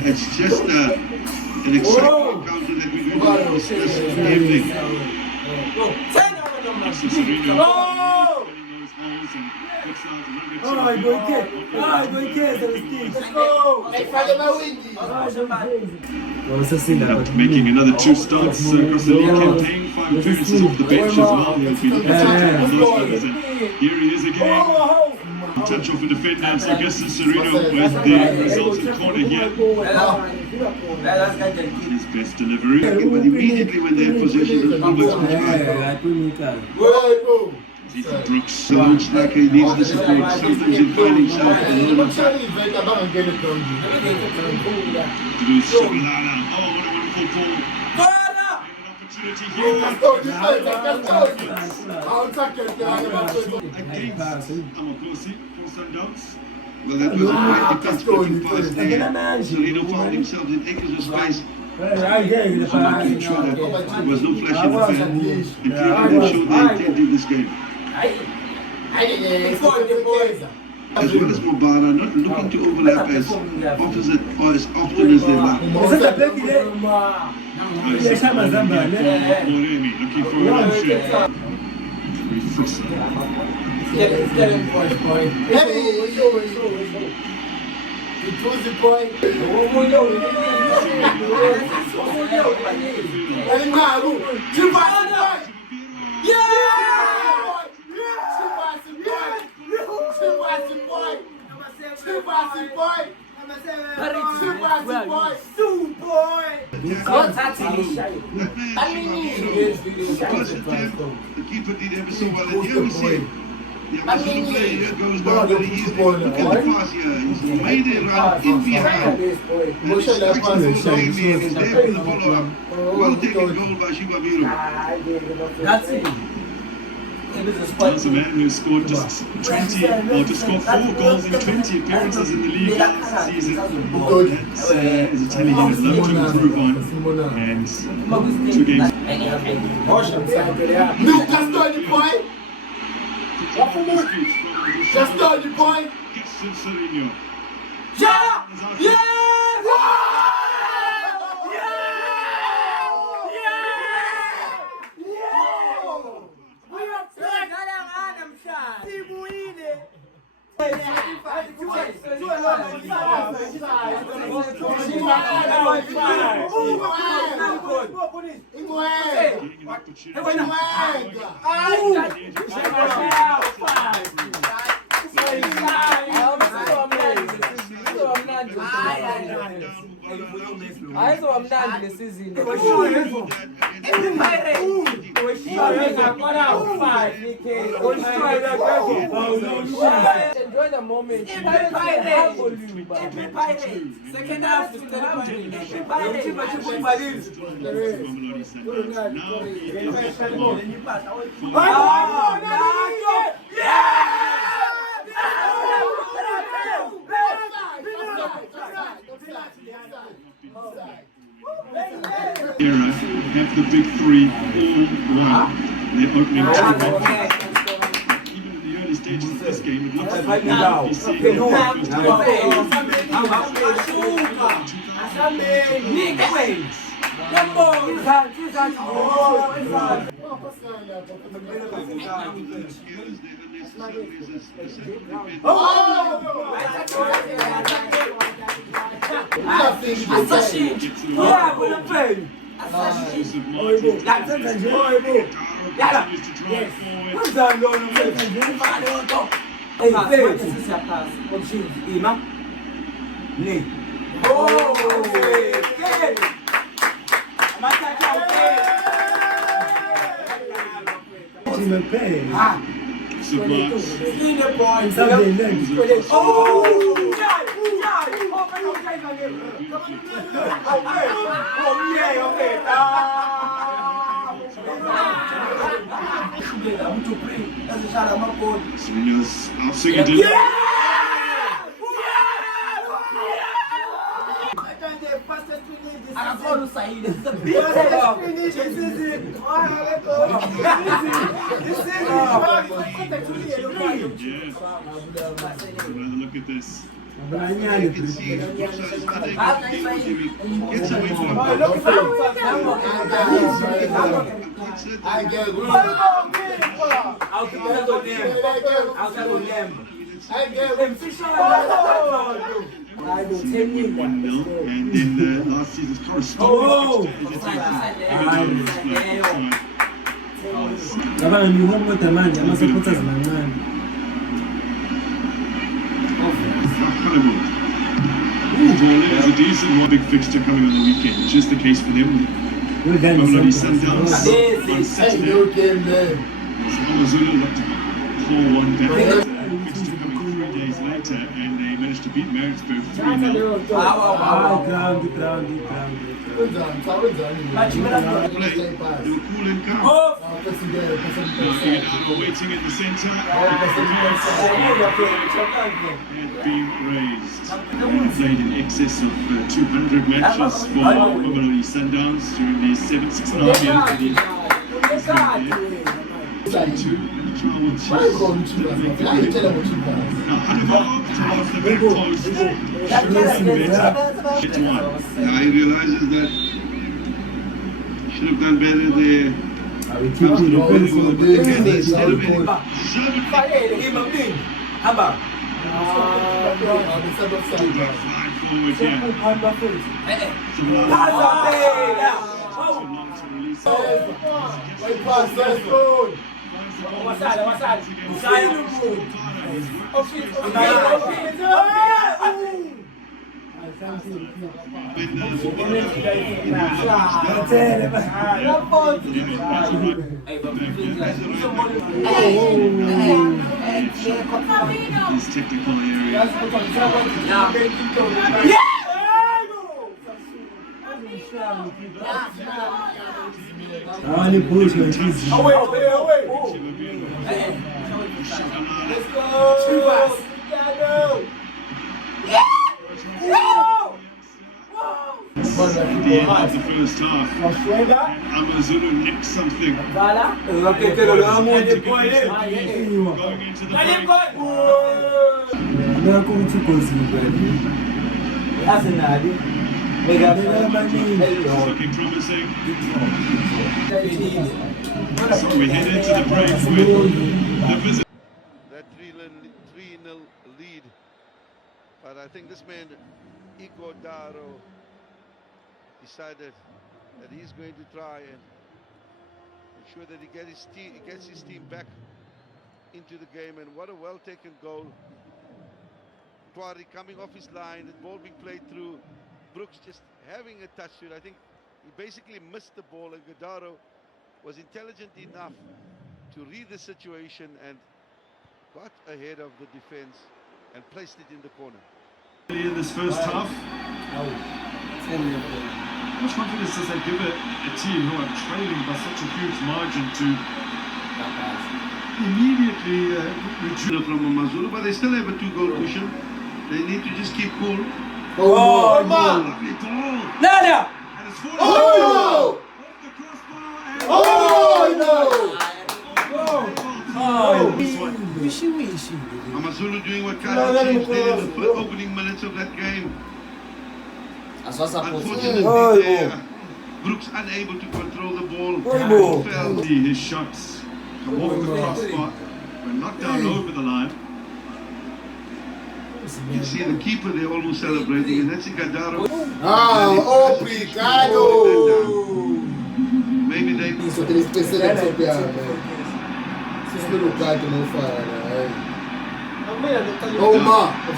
It's just an exciting counter that we've been discussing all evening. Ai, Goique! Ai, Goique, Celestine! Let's go! Making another 2 starts across the league campaign, 5 appearances off the bench as well. He'll be looking to those others. And here he is again. Touch off a defender, and so Gaston Sereno with the resultant corner here. His best delivery. But immediately when they have possession, the fullbacks will try. Ethan Brooks looks like he needs the support. Sometimes he'll find himself alone on top. Sobolana. Oh, what a wonderful ball. An opportunity here. Against Amakosi for Sundowns. Well, that was a great defense looking past there. Sereno found himself in acres of space. Making sure that there was no flash in the fan. And clearly showed their intent in this game. As well as Mobara, not looking to overlap as opposite or as often as they like. Moremi looking for an option. The keeper did ever so well, and here we see the Amazon player goes down very easily. Look at the pass here. He's made it run in behind. And he strikes the ball lately and is there for the follow-up. Well taken goal by Shibabiro. That's it. That's a man who scored just 20, or to score 4 goals in 20 appearances in the league last season. That is a telling he has lot to improve on. And 2 games. Just on the point. Gaston Sereno. Yeah! I saw him down this season. Enjoy the moment. Second half, Era have the big 3 all won their opening 2 matches. Even in the early stages of this game, it looks like we might be seeing the first Sereno's out swinging. Look at this. You can see Brooks is unable to deal with him. He gets away from him. I get good. I'll keep it on them. I'll keep it on them. I get I do 10 million. And in last season's corresponding Kama ni hongo tamani ama supporters na nani? There's a decent one big fixture coming on the weekend, which is the case for them. We're done. Mamelodi Sundowns on Saturday. So Amazulu looked to claw one down. Fixture coming 3 days later, and they managed to beat Maritzburg 3-0. Ground. They were cool and calm. Now waiting at the centre. Had been raised. Played in excess of 200 matches for Mamelodi Sundowns during the 6.5 years that he's been there. 2 trial matches. Now Hannibal towards the back post. Now he realizes that should have done better there. Comes to the very good, but again he's still a bit forward here. These technical areas. Awali push na tizi. Away. Let's go. At the end of the first half, Amazulu nicked something. Going into the break. Looking promising. So we head into the break with the visit. That 3-0 lead. But I think this man, Igor Daro, decided that he's going to try and ensure that he gets his team back into the game. And what a well-taken goal. Twari coming off his line, the ball being played through. Brooks just having a touch to it. I think he basically missed the ball, and Godaro was intelligent enough to read the situation and got ahead of the defense and placed it in the corner. In this first half, how much confidence does that give a team who are trailing by such a huge margin to immediately retreat from Amazulu, but they still have a 2-goal cushion. They need to just keep cool. Oh, Lovely goal! Nada! And it's fallen Oh! off the crossbar and Wishy. Amazulu doing what kind of teams did in the opening minutes of that game. Unfortunately, Brooks unable to control the ball. Fell. His shots come off the crossbar, were knocked down over the line. You see the keeper there almost celebrating, and that's Igadaro. Obrigado! Maybe they. Isso tem especialidade copiada. Se o gato não fala,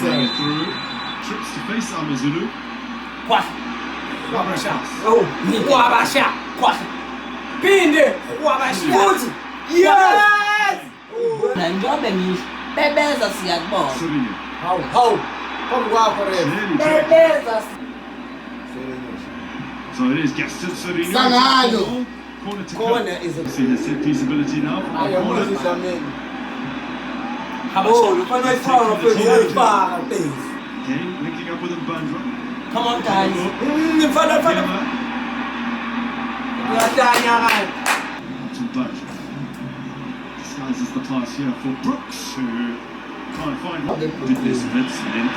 Playing through, trips to face Amazulu. Pinde! Yes! Bebeza siyagbona. Surinya. So it is Gaston Surinya. Corner to see the set piece ability now. Okay, linking up with Mbandra. Come on, guys. To Budge. Disguises the pass here for Brooks, who can't find one. Did this Mets and then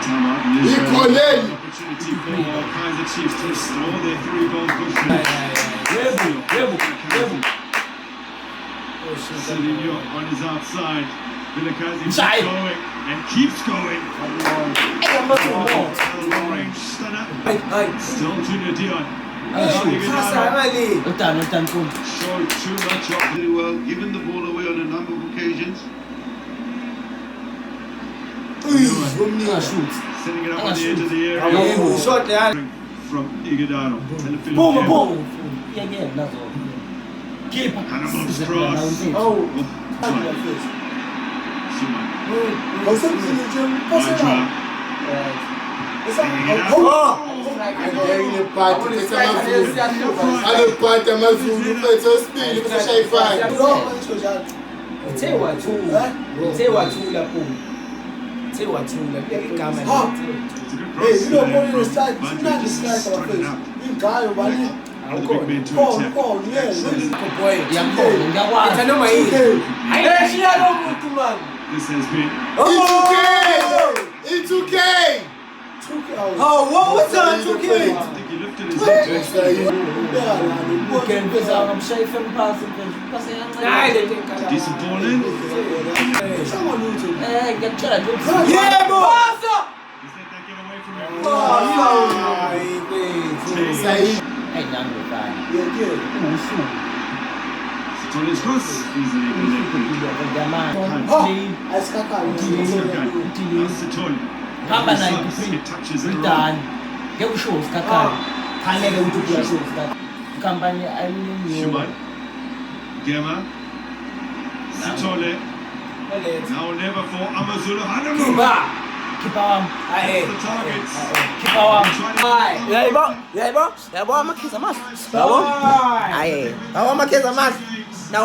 time out and He Israel. connect. Opportunity for Kaiser Chiefs to restore their 3-goal push. Salinho on his outside. Vilakazi keeps going and keeps going. Long range stunner. Still Junior Dion. Utan pun. Showed too much off very well, given the ball away on a number of occasions. Shoot. Sending it up on the edge of the area. Shot there. From Iguodaro. Boom. Yeah, that's all. Keep. Hanamo's cross. Oh. Suman. Vajra. Sending it up. Ele parte, pensa mais Ale parte mais pensa speed, pensa shy five. Tewa chula po. Tewa chula. Kama. Hey, you know what is that? It's not the sky for a face. You guy over there. The big man to attack. This has been E2K! Oh, what was that? I think he lifted his head. Decent ball in. Yeah, boy! Just let that get away from him. Satone's cross. Easily connected. Satone. Hamba na It touches it return. wrong. Get shows kakari. Kanele utukia shows that. Kampanya alini. Shuman. Gema. Satone. Now never for Amazulu Hanamu. Keep on. The targets. Keep on. Yeah, boy, I'm a kiss a mask. Aye. I want my kiss a mask. No.